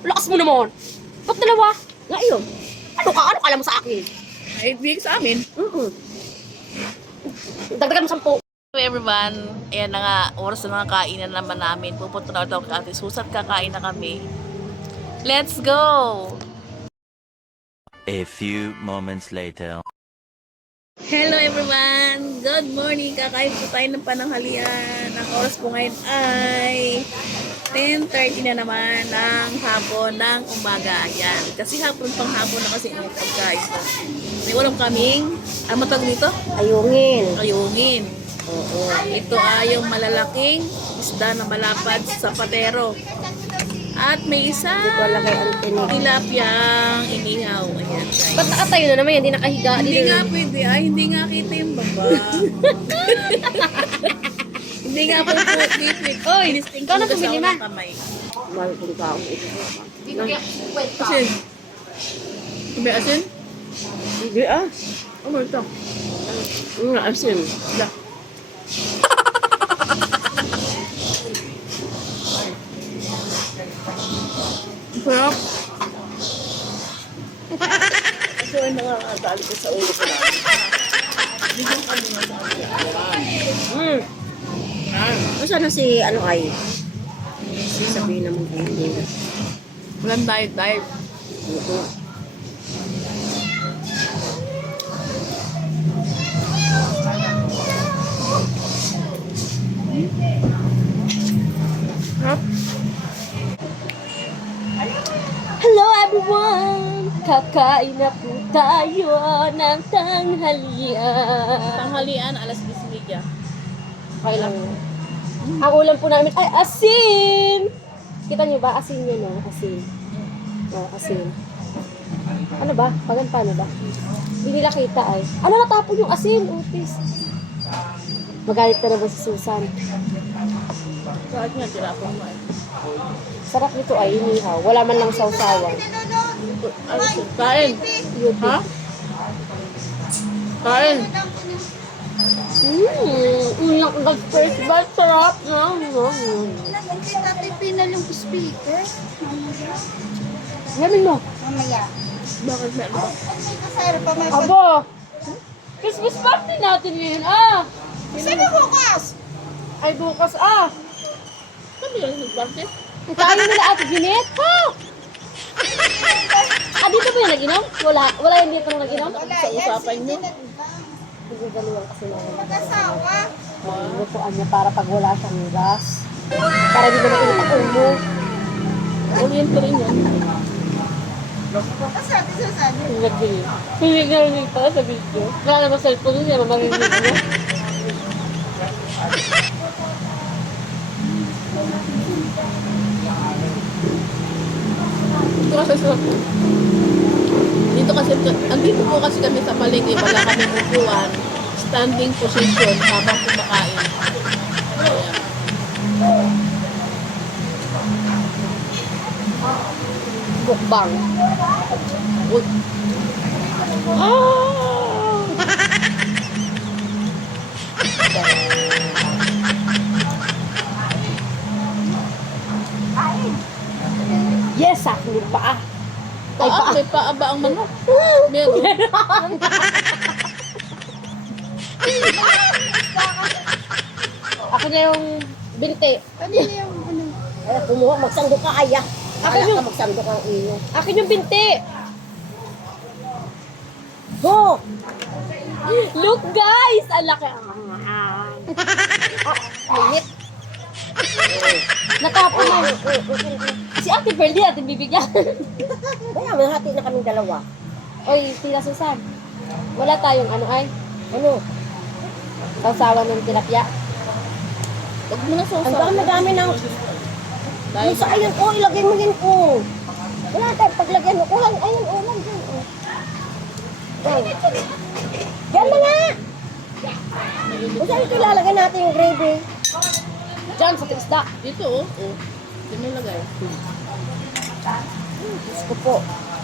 Lakas mo naman. Ba't dalawa? Nga yun. Ano ka? Ano kala mo sa akin? Ay, bigay sa amin. Dagdagan mo 10. Hello everyone, ayan na nga, oras na mga kainan naman namin. Pupunta na daw kay Ate Susan, kakain na kami. Let's go! A few moments later. Hello everyone! Good morning! Kakain po tayo ng pananghalian. Ang oras po ngayon ay 10:30 na naman ng hapon ng umaga. Ayan. Kasi hapon pang hapon na kasi yung pagkain ko. May walang kaming, ano tawag dito? Ayungin. Ayungin. Oo. Ito ay yung malalaking isda na malapad sa patero. At may isang Dito lagay ang tinig. tilapyang inihaw. Ayan guys. Ba't nakatayo na naman yan? Hindi nakahiga. Hindi nga pwede. Ay, hindi nga kita yung baba. Hindi nga po po dito. Oy, Inisting ikaw na ko sa pumili unang na. kamay. Mahal kong tao. Asin. May asin? Hindi ah. Oh, meron ito. Asin. Da. Sarap. Ito ay nakakadali ko sa ulo ko lang. Bigyan ka muna sa akin. Nasaan na si ano ay? Sabihin naman ko hindi. Walang diet. Sarap. Hello everyone! Kakain na po tayo ng tanghalian. Tanghalian, alas 10:30. Okay lang. Ang ulam po namin ay asin! Kita niyo ba? Asin yun, no? Asin. Oh, asin. Ano ba? Paano ba? Hindi nila kita ay. Ano natapon yung asin? Utis. Magalit na naman si Susan. Bakit nga tirapon mo eh? Sarap nito ay inihaw. Wala man lang sausawan. Kain. Ha? Kain. Ulang first bite. Sarap. Hindi natin pinalang speaker. Yamin mo. Mamaya. Bakit meron ba? Pag may kasara pa may Abo! Christmas party natin ngayon, ah! Sino bukas? Ay, bukas, ah! Sabi lang yung bakit? Tayo nila Ate Ginit, ha? Ah, dito ba yung nag-inom? Wala yung dito na nag-inom? Wala Sa yan. usapan Hindi niyo? na iba. Nagagaluan kasi na yun. Mag-asawa. Lutuan niya para pag wala siyang gas. Para di ba mainit ang ulo. Oriento rin yan. Kasabi sa sabi. Hindi narinig pala sa video. Wala naman cellphone niya, mamarinig mo. Dito kasi sa... Andito po kasi kami sa palengke, wala kami upuan. Standing position habang kumakain. Ayan. Bukbang. Uy. Ah! Yes, akin yung paa. Ay, paa. May paa ba ang manok? Meron. Akin na yung binti. Kanina yung ano. Ay, kumuha, magsando ka, aya. Akin Wala yung, ka magsando kang iyo. akin yung binti. Go! Look, guys! Ang laki. Minit. Natapon na. Si Ate Pearlie natin bibigyan. Kaya may hati na kaming dalawa. Oy, Tila Susan. Wala tayong ano ay? Ano? Sausawan ng tilapia. Huwag mo na Ang sausaw. dami ng... Dahil Sa ayun ko, ilagay mo din ko. Wala tayo, paglagyan mo. Kulang, ayun, ulam dyan. Oh. Yan na nga! Kung saan ito ilalagay natin yung gravy? Diyan sa tisda. dito oh. Hindi mo lagay. Diyos ko po.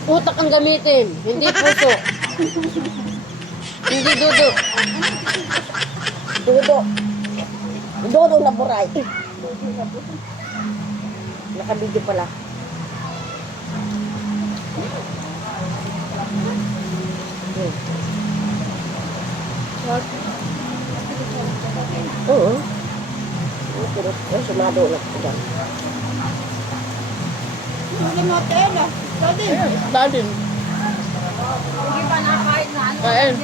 Utak ang gamitin, hindi puso. Hindi dudo. Dudo. Dudo na buray. Nakabidyo pala. Oo. Pero sumadulog ko dyan. Dadin. Ayan.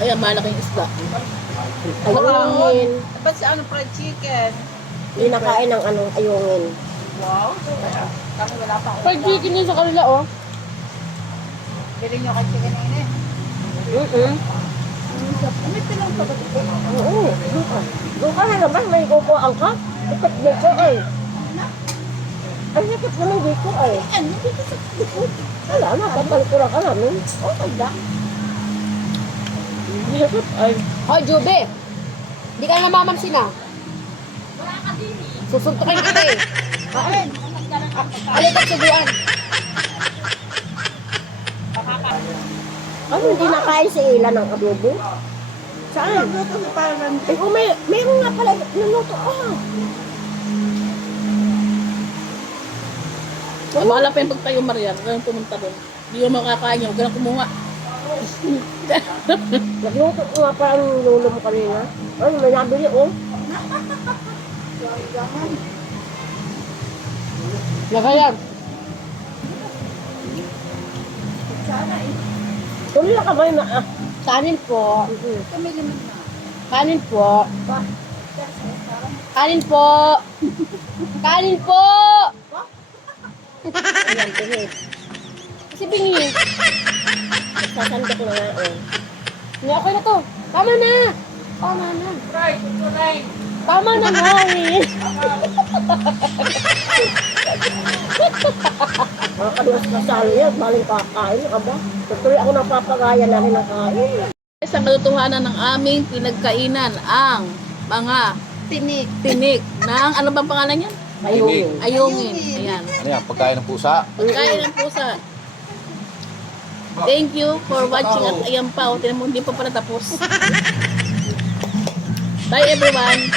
Ayan, malaking isda. Ayungin. Dapat si ano, fried chicken. Hindi nakain ng anong ayungin. Wow. Kami wala pa. Pag chicken yun sa kanila, oh. Bili nyo kay chicken na ini. May tilang pa ba ito? Oo. Doon ka na naman, may kukuhaan ka. Ikot dito eh. Ay, ikot naman dito eh. Ano? Dito sa likod. Wala na, papalkura ka namin. Okay ba? Ikot ay. Hoy, Jube. Hindi ka na mamamsin ah. Susuntukin kita eh. Alit at subuan. Ano, hindi nakain si Ila ng adobo? Saan? Luto sa parang Eh, kung mayroon nga pala, naluto ka. Bahala pa yung pagtayo, Maria. Huwag kang pumunta doon. Hindi mo makakain yun. Huwag kang kumuha. Nagluto ko nga pala ang lolo mo kanina. Ay, may nabili oh. Nakayan. Tuloy na kamay na ah. Kanin po. tumili mo na. Kanin po. Kanin po. Kanin po. Ayan, tingin. Kasi bingi. Sasandok na nga eh. Hindi, okay na to. Tama na. Tama na. Fried, fried. Tama na nga eh. Mga kaduwas na salo yan, maling kakain ka ba? Tuloy ako napapagaya na rin ang kain. Sa katotohanan ng aming pinagkainan ang mga tinik ng, ano bang pangalan niyan? Ayungin. Ayungin. Ayan. Ano yan? Pagkain ng pusa? Pagkain ng pusa. Thank you for watching at ayan pa, o, tinan mo, hindi pa pala tapos. Bye everyone!